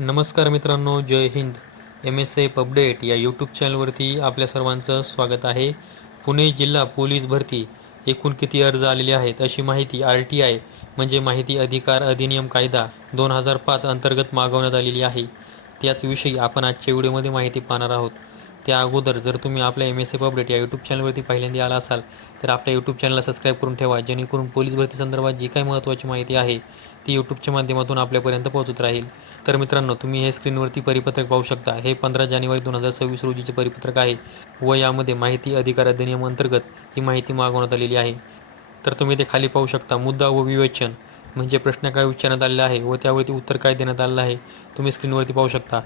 नमस्कार मित्रांनो जय Hind. M S F update या यूट्यूब चॅनलवरती आपल्या सर्वांचं स्वागत आहे. पुणे जिल्हा पोलीस भरती. एकूण किती अर्ज आलेले आहेत अशी माहिती आर टी आय म्हणजे माहिती अधिकार अधिनियम कायदा दोन हजार पाच अंतर्गत मागवण्यात आलेली आहे. त्याचविषयी आपण आजच्या व्हिडिओमध्ये माहिती पाहणार आहोत. त्या अगोदर जर तुम्ही आपल्या एम एस एफ अपडेट या यूट्यूब चॅनलवरती पहिल्यांदा आला असाल तर आपल्या यूट्यूब चॅनलला सबस्क्राईब करून ठेवा जेणेकरून पोलीस भरती संदर्भात जी काही महत्त्वाची माहिती आहे ती यूट्यूबच्या माध्यमातून आपल्यापर्यंत पोहोचत राहील. तर मित्रांनो तुम्ही हे स्क्रीनवरती परिपत्रक पाहू शकता. हे पंधरा जानेवारी दोन हजार सव्वीस रोजीचे परिपत्रक आहे व यामध्ये माहिती अधिकार अधिनियम अंतर्गत ही माहिती मागवण्यात आलेली आहे. तर तुम्ही ते खाली पाहू शकता. मुद्दा व विवेचन म्हणजे प्रश्न काय विचारण्यात आलेला आहे व त्यावरती उत्तर काय देण्यात आलेलं आहे तुम्ही स्क्रीनवरती पाहू शकता.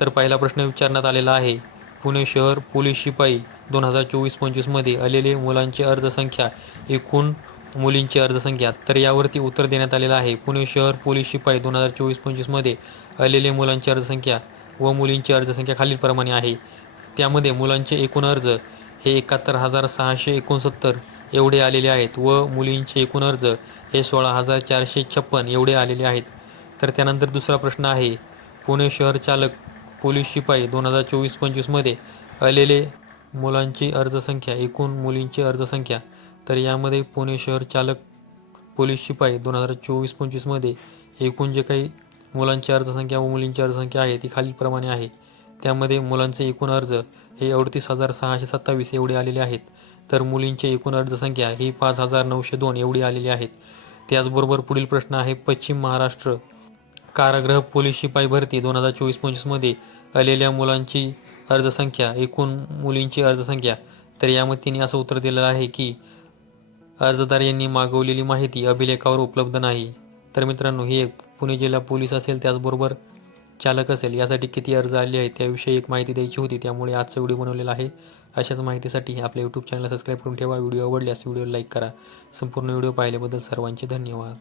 तर पहिला प्रश्न विचारण्यात आलेला आहे पुणे शहर पोलीस शिपाई दोन हजार चोवीस पंचवीसमध्ये आलेले मुलांची अर्जसंख्या एकूण मुलींची अर्जसंख्या तर यावरती उत्तर देण्यात आलेलं आहे. पुणे शहर पोलीस शिपाई दोन हजार चोवीस पंचवीसमध्ये आलेले मुलांची अर्जसंख्या व मुलींची अर्जसंख्या खालीलप्रमाणे आहे. त्यामध्ये मुलांचे एकूण अर्ज हे एकाहत्तर हजार सहाशे एकोणसत्तर एवढे आलेले आहेत व मुलींचे एकूण अर्ज हे सोळा हजार चारशे छप्पन एवढे आलेले आहेत. तर त्यानंतर दुसरा प्रश्न आहे. पुणे शहर चालक पोलीस शिपाई दोन हजार चोवीस पंचवीसमध्ये आलेले मुलांची अर्जसंख्या एकूण मुलींची अर्जसंख्या. तर यामध्ये पुणे शहर चालक पोलीस शिपाई दोन हजार चोवीस पंचवीसमध्ये एकूण जे काही मुलांची अर्जसंख्या व मुलींची अर्जसंख्या आहे ती खालीलप्रमाणे आहे. त्यामध्ये मुलांचे एकूण अर्ज हे अडतीस हजार सहाशे सत्तावीस एवढे आलेले आहेत. तर मुलींची एकूण अर्जसंख्या ही पाच हजार नऊशे दोन एवढी आलेली आहेत. त्याचबरोबर पुढील प्रश्न आहे पश्चिम महाराष्ट्र कारागृह पोलीस शिपाई भरती दोन हजार चोवीस पंचवीसमध्ये आलेल्या मुलांची अर्जसंख्या एकूण मुलींची अर्जसंख्या. तर यामध्ये तिने असं उत्तर दिलेलं आहे की अर्जदार यांनी मागवलेली माहिती अभिलेखावर उपलब्ध नाही. तर मित्रांनो ही एक पुणे जिल्हा पोलीस असेल त्याचबरोबर चालक असेल यासाठी किती अर्ज आले आहेत त्याविषयी एक माहिती द्यायची होती त्यामुळे आजचा व्हिडिओ बनवलेला आहे. अशाच माहितीसाठी आपल्या यूट्यूब चॅनलला सबस्क्राईब करून ठेवा. व्हिडिओ आवडल्यास व्हिडिओ लाईक करा. संपूर्ण व्हिडिओ पाहिल्याबद्दल सर्वांचे धन्यवाद.